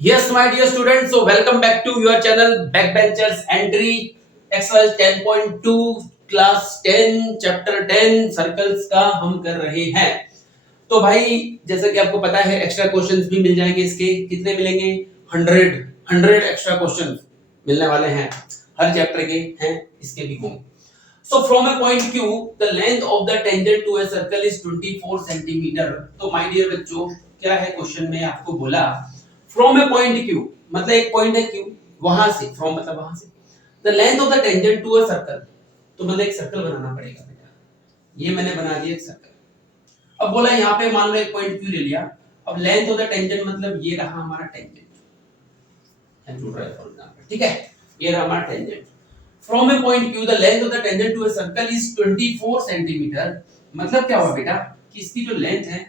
Yes, my dear students, so welcome back to your channel Backbenchers Entry Excel 10.2 class 10 chapter 10 circles का हम कर रहे हैं। तो भाई जैसा कि आपको पता है एक्स्ट्रा क्वेश्चंस भी मिल जाएंगे। इसके कितने मिलेंगे? 100 एक्स्ट्रा क्वेश्चंस मिलने वाले हैं हर चैप्टर के हैं। इसके भी होंगे। So from a point Q, the length of the tangent to a circle is 24 centimetre. तो माय डियर बच्चों, क्या है क्वेश्चन में आपको बोला फ्रॉम ए पॉइंट Q, मतलब एक पॉइंट है Q, वहां से फ्रॉम मतलब वहां से the length of the tangent to a circle, तो मतलब एक सर्कल बनाना पड़ेगा बेटा। ये मैंने बना दिया एक सर्कल। अब बोला यहाँ पे मान लो एक पॉइंट Q ले लिया। अब लेंथ ऑफ द टेंजेंट मतलब ये रहा हमारा टेंजेंट, ठीक है, ये रहा हमारा tangent. From a point Q, the length of the tangent to a circle is 24 centimetre. मतलब क्या हुआ बेटा कि इसकी जो लेंथ है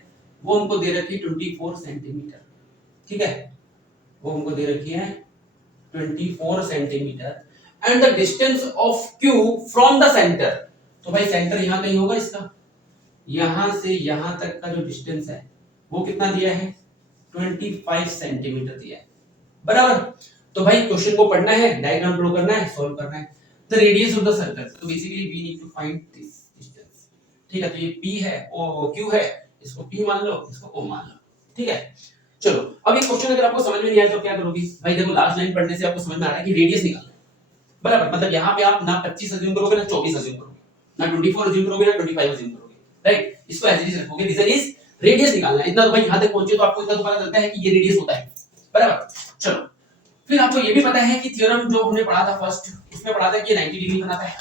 वो हमको दे रखी है 24 सेंटीमीटर, ठीक है, वो हमको दे रखी है 24 centimetre. And the distance of Q from the centre, तो भाई सेंटर यहाँ कहीं होगा इसका, यहाँ से यहाँ तक का जो डिस्टेंस है वो कितना दिया है? 25 सेंटीमीटर दिया है, बराबर। तो भाई क्वेश्चन को पढ़ना है, डायग्राम ड्रॉ करना है, सॉल्व करना है। The radius of the circle, तो basically we need to find this distance, ठीक है। तो ये P है, ओ Q है, इसको P मान लो, इसको O मान लो, ठीक है। चलो अब ये क्वेश्चन अगर आपको समझ में नहीं आया तो क्या करोगे भाई? देखो लास्ट लाइन पढ़ने से आपको समझ में आ रहा है कि रेडियस निकालना है, बराबर। मतलब यहाँ पे आप ना 25 अज्यूम करोगे ना 24 अज्यूम करोगे, ना 24 अज्यूम करोगे ना 25 अज्यूम करोगे, राइट। इसको एज इट इज रखोगे। रीजन इज रेडियस निकालना है। इतना तो भाई यहाँ तक पहुंचे तो आपको इतना तो पता चलता है कि ये रेडियस होता है, बराबर। चलो फिर आपको ये भी पता है कि थ्योरम जो हमने पढ़ा था फर्स्ट, उसमें पढ़ा था कि 90 डिग्री बनाता है,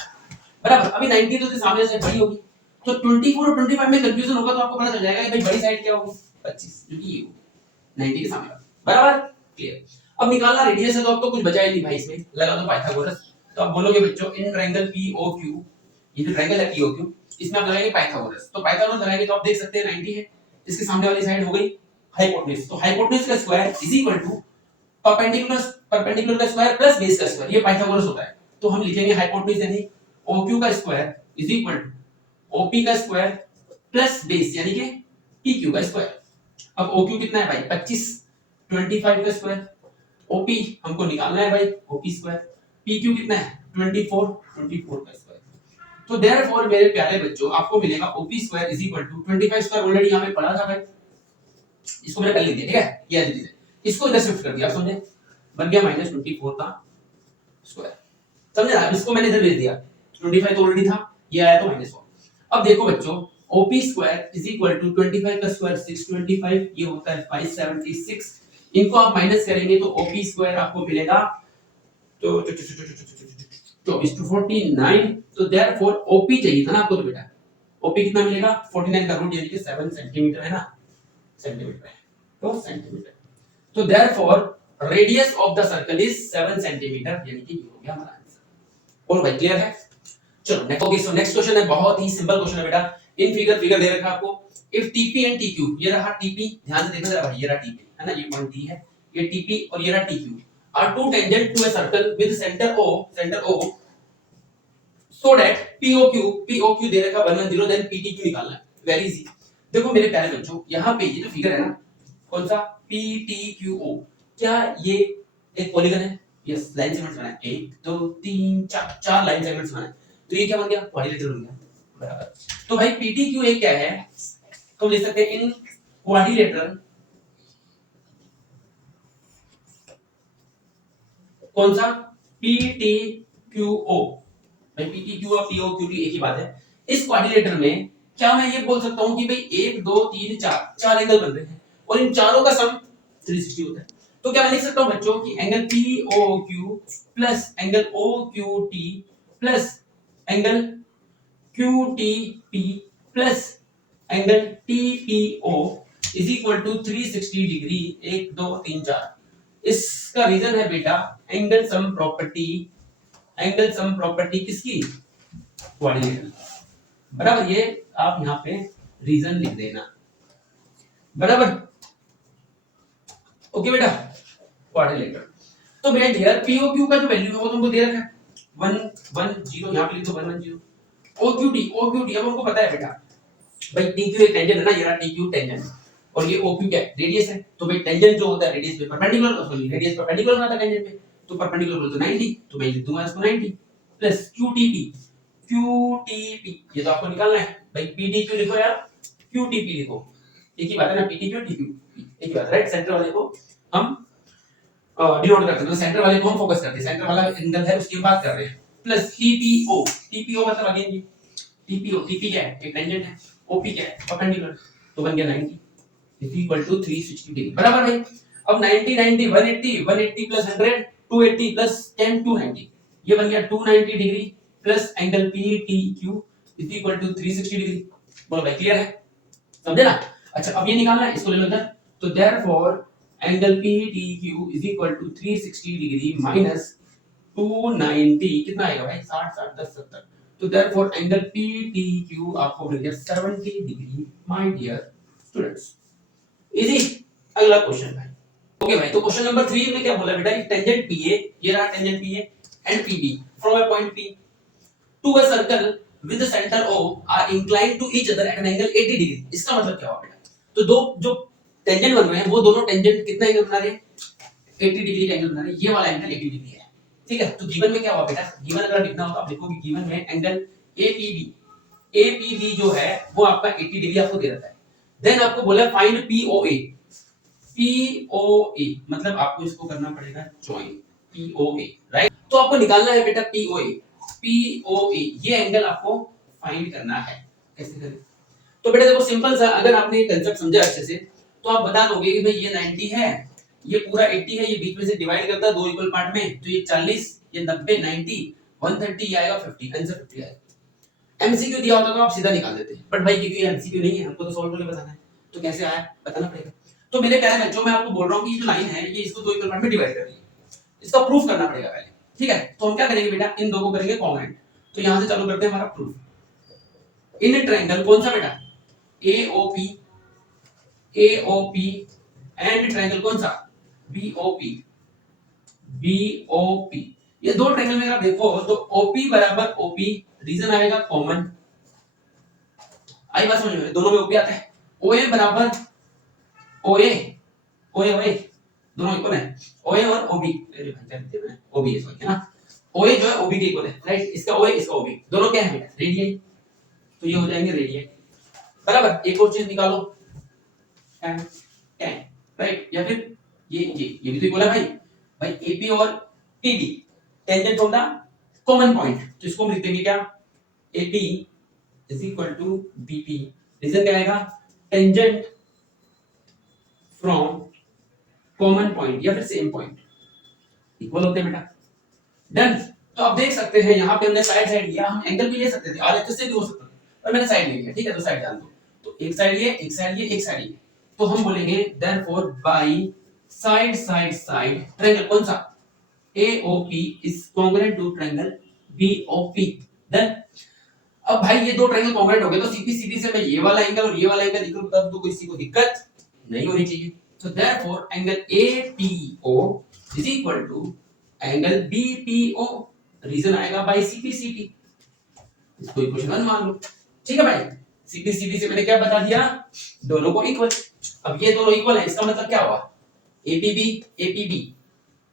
बराबर। अभी 90 तो सामने से बड़ी होगी, तो 24 और 25 में कंफ्यूजन होगा तो आपको पता चल जाएगा कि भाई बड़ी साइड क्या होगी? 25, जो कि ये होगी 90 के सामने, बराबर, क्लियर। अब निकालना रेडियस है तो अब तो कुछ बचा ही नहीं भाई, इसमें लगा दो पाइथागोरस। तो आप बोलोगे बच्चों इन ट्रायंगल POQ, ये जो ट्रायंगल है POQ, इसमें आप लगाएंगे पाइथागोरस। तो पाइथागोरस लगाएंगे तो आप देख सकते हैं 90 है, इसके सामने वाली साइड हो गई हाइपोटेन्यूज। तो हाइपोटेन्यूज का square is equal to perpendicular का स्क्वायर प्लस बेस का स्क्वायर, ये पाइथागोरस होता है। तो हम लिखेंगे हाइपोटेन्यूज यानी OQ का square is equal to OP का स्क्वायर प्लस बेस यानी कि PQ का स्क्वायर। अब OQ कितना है भाई? 25, 25 का स्क्वायर। OP हमको निकालना है भाई OP स्क्वायर। PQ कितना है? 24, 24 का स्क्वायर। तो देयरफॉर मेरे प्यारे बच्चों आपको मिलेगा OP square is equal to 25 square already यहां पे पढ़ा था भाई, इसको मैंने कर लिया, ठीक है। ये एज इट इज, इसको इधर शिफ्ट कर दिया, आप समझे, बन गया -24 का स्क्वायर, समझे ना। अब इसको मैंने इधर भेज दिया, 25 तो ऑलरेडी था, ये आया तो -1। अब देखो बच्चों OP square is equal to 25 का स्क्वायर 625, ये होता है 576। इनको आप माइनस करेंगे तो OP स्क्वायर आपको मिलेगा तो 24 to 49। तो देयरफॉर OP चाहिए था ना आपको, तो बेटा OP कितना मिलेगा? 49 का रूट यानी कि 7 सेंटीमीटर है ना, सेंटीमीटर है तो सेंटीमीटर। तो therefore radius of the circle is 7 centimetre, यानी कि ये हो गया हमारा आंसर। और भाई क्लियर है? चलो नेक्स्ट क्वेश्चन है, बहुत ही सिंपल क्वेश्चन है बेटा। इन फिगर दे रखा है आपको। इफ TP एंड TQ, ये रहा TP, ध्यान से देखना जरा भाई, ये रहा TP है ना, ये पॉइंट T है, ये TP और ये रहा TQ are to tangent to a circle with centre O so that POQ दे रखा 110, देन PTQ निकालना है। Very easy. देखो मेरे प्यारे बच्चों, यहाँ पे ये जो फिगर है ना, कौन सा? PTQO, क्या ये एक पॉलीगन है? यस, लाइन सेगमेंट्स बना है 1 2 3 4, 4 लाइन सेगमेंट्स बना है, तो ये क्या बन गया? क्वाड्रिलेटरल बन गया, बराबर। तो भाई PTQA क्या है? तो लिख सकते हैं इन क्वाड्रिलेटरल, कौन सा? PTQO। भाई PTQ और POQ एक ही बात है। इस क्वाड्रिलेटर में क्या मैं ये बोल सकता हूं कि भाई 1 2 3 4 चार एंगल बन रहे हैं और इन चारों का सम 360 होता है। तो क्या मैं लिख सकता हूं बच्चों कि angle POQ plus angle OQT plus angle QTP plus angle TPO is equal to 360 degree 1 2 3 4। इसका रीजन है बेटा angle sum property. Angle sum property किसकी? क्वाड्रिलेटरल, बराबर। ये आप यहाँ पे रीजन लिख देना, बराबर। ओके बेटा, क्वाड्रिलेटरल। तो बेटा हियर POQ का जो वैल्यू है वो तुमको दे रखा है 110, यहाँ पे लिख दो 110। OQT अब हमको पता है बेटा भाई TQ एक टेंजेंट है ना, ये रहा TQ टेंजेंट। और ये OQ क्या है, रेडियस है। तो भाई टेंजेंट जो होता है रेडियस पे परपेंडिकुलर, सॉरी रेडियस परपेंडिकुलर होता है टेंजेंट पे, तो परपेंडिकुलर बोले तो 90, तो मैं लिख दूंगा इसको 90 प्लस QTP ये तो आपको निकालना है भाई, PTQ लिखो या QTP लिखो, एक ही बात है ना, PTQ TQ एक ही बात है, राइट। सेंटर वाले को हम डिनोट करते हैं, तो सेंटर वाले को हम फोकस करते हैं, सेंटर वाला एंगल है उसकी बात कर रहे हैं। प्लस TPO मतलब अगेन ये TP क्या है, एक टेंजेंट है, OP क्या है, परपेंडिकुलर, तो बन गया 90 इज इक्वल टू 360 डिग्री, बराबर भाई। अब 90 90 180 180 प्लस 100 280 प्लस 10 290, ये बन गया 290 degree plus angle PTQ is equal to 360 degree. बोलो भाई क्लियर है, समझे ना। अच्छा अब ये निकालना है, इसको ले लो इधर, तो therefore angle PTQ is equal to 360 degree minus 290 कितना आएगा भाई, 60 60 10 70, तो देयरफॉर एंगल PTQ आपको मिल गया 70 degree my dear students. Easy. अगला क्वेश्चन भाई, ओके भाई, तो क्वेश्चन नंबर 3 में क्या बोला बेटा, टेंजेंट PA, ये रहा tangent PA and PB from a point P to a circle with the centre O are inclined to each other at an angle 80 degree. इसका मतलब क्या हुआ बेटा, तो दो जो टेंजेंट बन रहे हैं वो दोनों टेंजेंट कितना एंगल बना रहे हैं, 80 डिग्री का एंगल बना रहे हैं, ये वाला एंगल 80 डिग्री है, ठीक है। तो गिवन में क्या हुआ बेटा, गिवन अगर लिखना हो तो आप लिखोगे गिवन में एंगल APB जो है वो आपका 80 डिग्री आपको दे रखा है। देन आपको बोला फाइंड POA मतलब आपको इसको करना पड़ेगा जॉइन POA, राइट। तो आपको निकालना है बेटा POA ये एंगल आपको फाइंड करना है, कैसे करें। तो बेटा देखो सिंपल सा, अगर आपने ये कांसेप्ट समझा अच्छे से तो आप बता दोगे कि भाई ये 90 है, ये पूरा 80 है, ये बीच में से डिवाइड करता है दो इक्वल पार्ट में, तो ये 40 ये 90 90 130 ये आएगा 50, आंसर 50 आएगा। एमसीक्यू दिया होता तो आप सीधा निकाल देते, बट भाई क्योंकि एमसीक्यू नहीं है, हमको तो सॉल्व करके बताना है, तो कैसे आया बताना पड़ेगा। तो मेरे कहने में जो मैं आपको बोल रहा हूं कि ये जो लाइन है ये इसको दो इक्वल पार्ट में डिवाइड कर रही है, इसका प्रूफ करना पड़ेगा पहले, ठीक है। तो हम क्या करेंगे बेटा, इन दो को करेंगे कॉमेंट, तो यहां से चालू करते हैं हमारा प्रूफ। इन ट्रायंगल कौन सा बेटा, AOP एंड ट्रायंगल कौन सा, BOP ये दो ट्रायंगल में अगर देखो तो OP बराबर OP, रीजन आएगा कॉमन, आई बात समझ में, दोनों में OP आता है। OA बराबर OA दोनों इक्वल है, OA और OB, अरे भाई OB है ना, OA जो है OB के इक्वल है, राइट। इसका OA इसका OB दोनों क्या है बेटा, रेडियन, तो ये हो जाएंगे रेडियन, बराबर। एक और चीज निकालो tan, राइट, या फिर ये भी तो इक्वल है भाई AP और TB tangent of the common point, तो इसको हम लिख देंगे क्या, AP is equal to BP, reason क्या आएगा, टेंजेंट फ्रॉम कॉमन पॉइंट या फिर सेम पॉइंट इक्वल होते हैं बेटा, डन। तो आप देख सकते हैं यहाँ पे हमने साइड लिया, हम एंगल भी ले सकते थे RHS से भी हो सकता था, पर मैंने साइड ले लिया, ठीक है। तो साइड जान दो, तो एक साइड ये एक साइड ये एक साइड ये, तो हम बोलेंगे देयरफॉर बाय साइड ट्रायंगल कौन सा AOP is congruent to triangle BOP, then अब भाई ये दो ट्रायंगल कॉन्ग्रुएंट हो गए, तो सीधी से मैं ये वाला एंगल और ये वाला एंगल इक्वल बता दूं तो किसी को दिक्कत नहीं होनी चाहिए। So therefore angle APO is equal to angle BPO, reason आएगा by CPCT, इसको इक्वेशन 1 मान लो, ठीक है भाई। CPCT से मैंने क्या बता दिया, दोनों को इक्वल। अब ये दोनों इक्वल है, इसका मतलब क्या हुआ, APB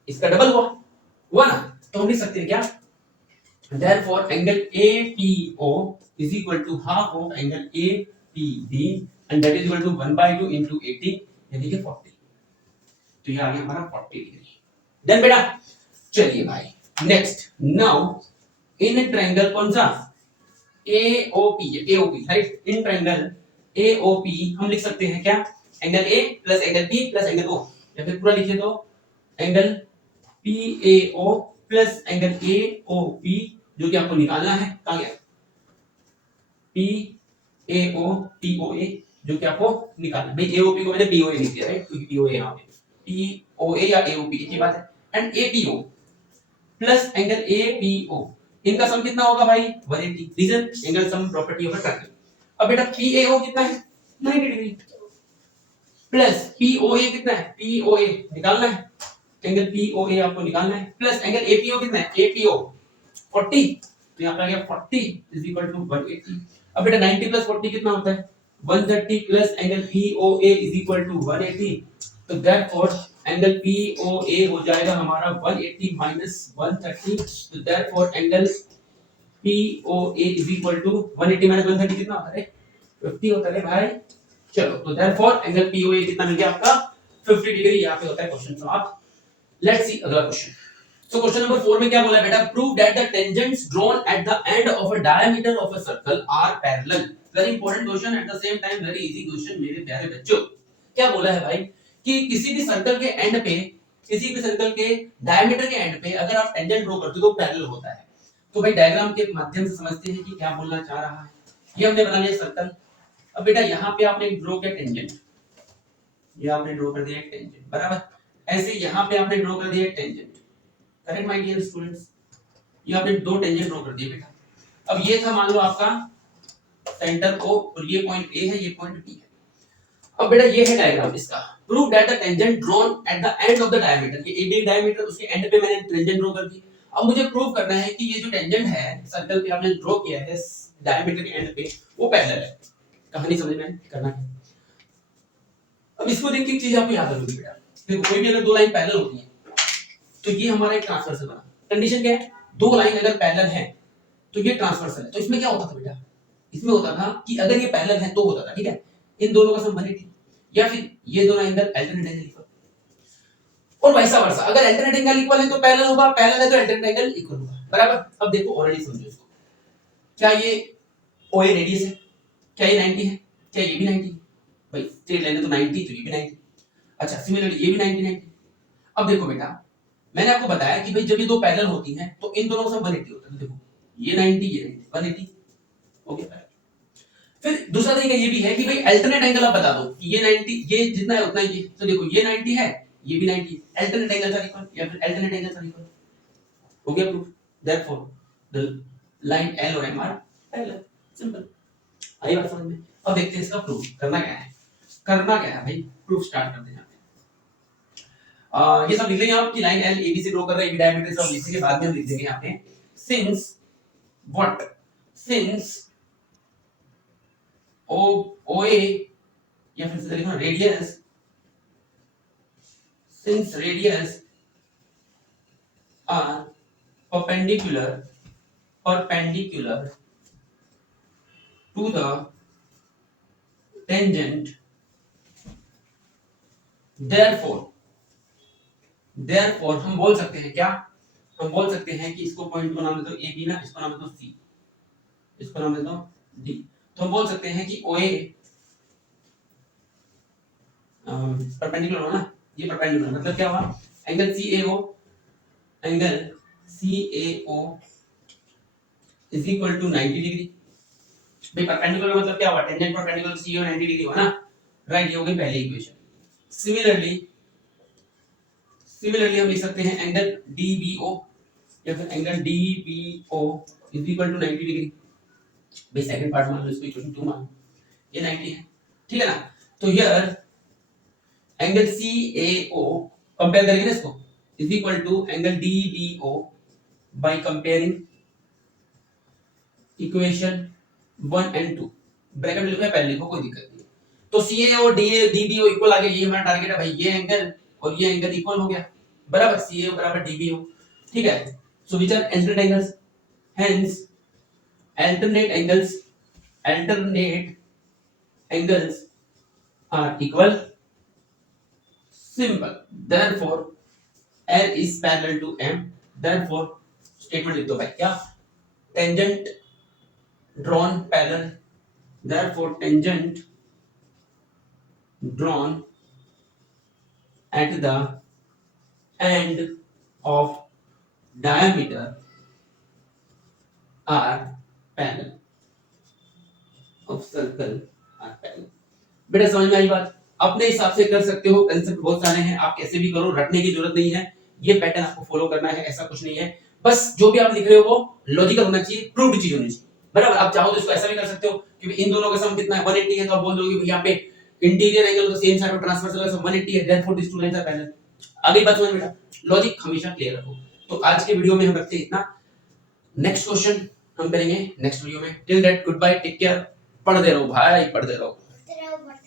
इसका डबल हुआ ना, तो हम लिख सकते हैं क्या, therefore angle APO is equal to half of angle APB and that is equal to 1/2 into 80 यानी कि 40, तो ये आ गया हमारा 40 डिग्री, देन बेटा चलिए भाई नेक्स्ट, नाउ इन ट्रायंगल कौन सा AOP right, in triangle AOP हम लिख सकते हैं क्या, angle A plus angle B plus angle O, या फिर पूरा लिखिए तो angle PAO plus angle AOP जो कि आपको निकालना है, कहां गया PAO TOA जो कि आपको निकालना है भाई, AOP को मैंने POA लिख दिया राइट, क्योंकि POA यहां पे POA या AOP एक ही बात है, and APO plus angle APO इनका सम कितना होगा भाई 180, reason angle sum property of a triangle. अब बेटा PAO कितना है 90 डिग्री प्लस POA कितना है, POA निकालना है, एंगल POA आपको निकालना है, प्लस एंगल APO कितना है, APO 40, तो यहां पे आ गया 40 इज इक्वल टू 180। अब बेटा 90 प्लस 40 कितना होता है 130 plus angle POA is equal to 180, तो देयरफॉर एंगल POA हो जाएगा हमारा 180 माइनस 130, तो therefore angle POA is equal to 180 minus 130 कितना होता है? 50 होता है भाई। चलो, तो देयरफॉर एंगल POA कितना मिल गया आपका? 50 डिग्री। यहाँ पे होता है क्वेश्चन समाप्त। लेट्स सी अगला क्वेश्चन। So question number 4 में क्या बोला है बेटा? Prove that the tangents drawn at the end of a diameter of a circle are parallel. Very important question, at the same time very easy question मेरे प्यारे बच्चों। क्या बोला है भाई कि किसी भी सर्कल के एंड पे, किसी भी सर्कल के डायमीटर के एंड पे अगर आप टेंजेंट ड्रॉ करते हो तो पैरेलल होता है। तो भाई डायग्राम के माध्यम से समझते हैं कि क्या बोलना चाह रहा है। ये हमने बना लिया सर्कल। अब बेटा यहाँ पे आपने ड्रॉ किया टेंजेंट, ये आपने ड्रॉ कर दिया एक टेंजेंट, बराबर। ऐसे यहाँ पे आपने ड्रॉ कर दिया एक tangent, correct my dear students? ये आपने दो टेंजेंट ड्रॉ कर दिए बेटा। अब ये था मान लो आपका सेंटर O और ये पॉइंट A है, ये पॉइंट B है। अब बेटा ये है डायग्राम इसका। Prove that the tangent drawn at the end of the diameter, ये AB डायमीटर, उसके एंड पे मैंने टेंजेंट ड्रॉ कर दी। अब मुझे प्रूव करना है कि ये जो टेंजेंट है सर्कल पे आपने ड्रॉ किया है डायमीटर के एंड पे, वो पैरेलल है। कहानी समझ में करना है। अब इसको देख के एक चीज आपको याद रखनी बेटा, देखो कोई भी अगर दो लाइन पैरेलल होती है तो ये हमारा एक ट्रांसवर्सल बना। कंडीशन क्या है? दो लाइन अगर पैरेलल है तो ये ट्रांसवर्सल है। तो इसमें क्या होता था बेटा? इसमें होता था कि अगर ये पैरेलल है तो होता था, ठीक है, इन दोनों का सम 180, या फिर ये दोनों एंगल अल्टरनेट एंगल इक्वल, और वैसा वर्सा। अगर अल्टरनेट एंगल इक्वल है तो पैरेलल होगा, पैरेलल है तो अल्टरनेट एंगल इक्वल होगा, बराबर। अब देखो ऑलरेडी समझो इसको। क्या ये OA रेडियस है? क्या ये 90 है? क्या ये भी 90 है? भाई स्ट्रेट लाइन है तो 90, तो ये भी 90। अच्छा, सिमिलरली ये भी 90। अब देखो बेटा, मैंने आपको बताया कि भाई जब ये दो पैरेलल होती हैं तो इन दोनों का सम 180 होता है। देखो ये 90, ये 90, 180 हो गया। फिर दूसरा तरीका ये भी है कि भाई अल्टरनेट एंगल आप बता दो कि ये 90, ये जितना है उतना ही। तो देखो ये 90 है, ये भी 90, अल्टरनेट एंगल का इक्वल या फिर अल्टरनेट एंगल का इक्वल हो गया proof. Therefore the line L और M आर पैरेलल। सिंपल। आई बात समझ में? अब देखते हैं इसका प्रूफ करना क्या है। करना क्या है भाई? प्रूफ स्टार्ट करते हैं। ये सब लिख लेंगे आप कि लाइन L AB से ड्रॉ कर रहा है, AB डायमीटर सब लिखने के बाद में हम लिख देंगे यहाँ पे सिंस व्हाट, सिंस OA या फिर से लिखना radius, since radius are perpendicular to the tangent, therefore हम बोल सकते हैं क्या? हम बोल सकते हैं कि इसको पॉइंट को नाम दे दो AB ना, इसको नाम दे दो C, इसको नाम दे दो D। तो हम बोल सकते हैं कि OA परपेंडिकुलर हो ना, ये परपेंडिकुलर मतलब क्या हुआ? Angle CAO is equal to 90 degree. भाई परपेंडिकुलर मतलब क्या हुआ? टेंजेंट परपेंडिकुलर CAO 90 डिग्री हुआ ना, राइट। ये हो गई पहली इक्वेशन। सिमिलरली हम लिख सकते हैं एंगल DBO या फिर angle DBO is equal to 90 degree. भाई सेकंड पार्ट मान लो, इसको इक्वेशन 2 मान लो, ये 90 है, ठीक है ना। तो हियर एंगल CAO कंपेयर करेंगे ना इसको, is equal to angle DBO by comparing equation 1 and 2। Bracket में लिखो या पहले लिखो, कोई दिक्कत नहीं। तो CAO और DBO इक्वल आ गया, ये हमारा टारगेट है भाई। ये एंगल और ये एंगल इक्वल हो गया, बराबर। CAO बराबर DBO, ठीक है। So which are alternate angles, hence alternate angles are equal। simple। therefore L is parallel to M। therefore statement लिख दो भाई, क्या? tangent drawn parallel, therefore tangent drawn at the end of diameter are parallel of circle are parallel। बेटा समझ में आई बात? अपने हिसाब से कर सकते हो, कंसेप्ट बहुत सारे हैं, आप कैसे भी करो, रटने की जरूरत नहीं है। ये पैटर्न आपको फॉलो करना है, ऐसा कुछ नहीं है। बस जो भी आप लिख रहे हो वो लॉजिकल होना चाहिए, प्रूव्ड चीज होनी चाहिए, बराबर। आप चाहो तो इसको ऐसा भी कर सकते हो क्योंकि इन दोनों का सम कितना है? 180 है, तो आप बोल दोगे यहाँ पे इंटीरियर एंगल तो सेम साइड और ट्रांसवर्सल का सम 180 है, therefore this two lines are parallel. आगे बात समझ बेटा, लॉजिक हमेशा क्लियर रखो। तो आज के वीडियो में हम रखते हैं इतना। नेक्स्ट क्वेश्चन हम करेंगे नेक्स्ट वीडियो में। Till that goodbye, take care. पढ़ते रहो भाई, पढ़ते रहो।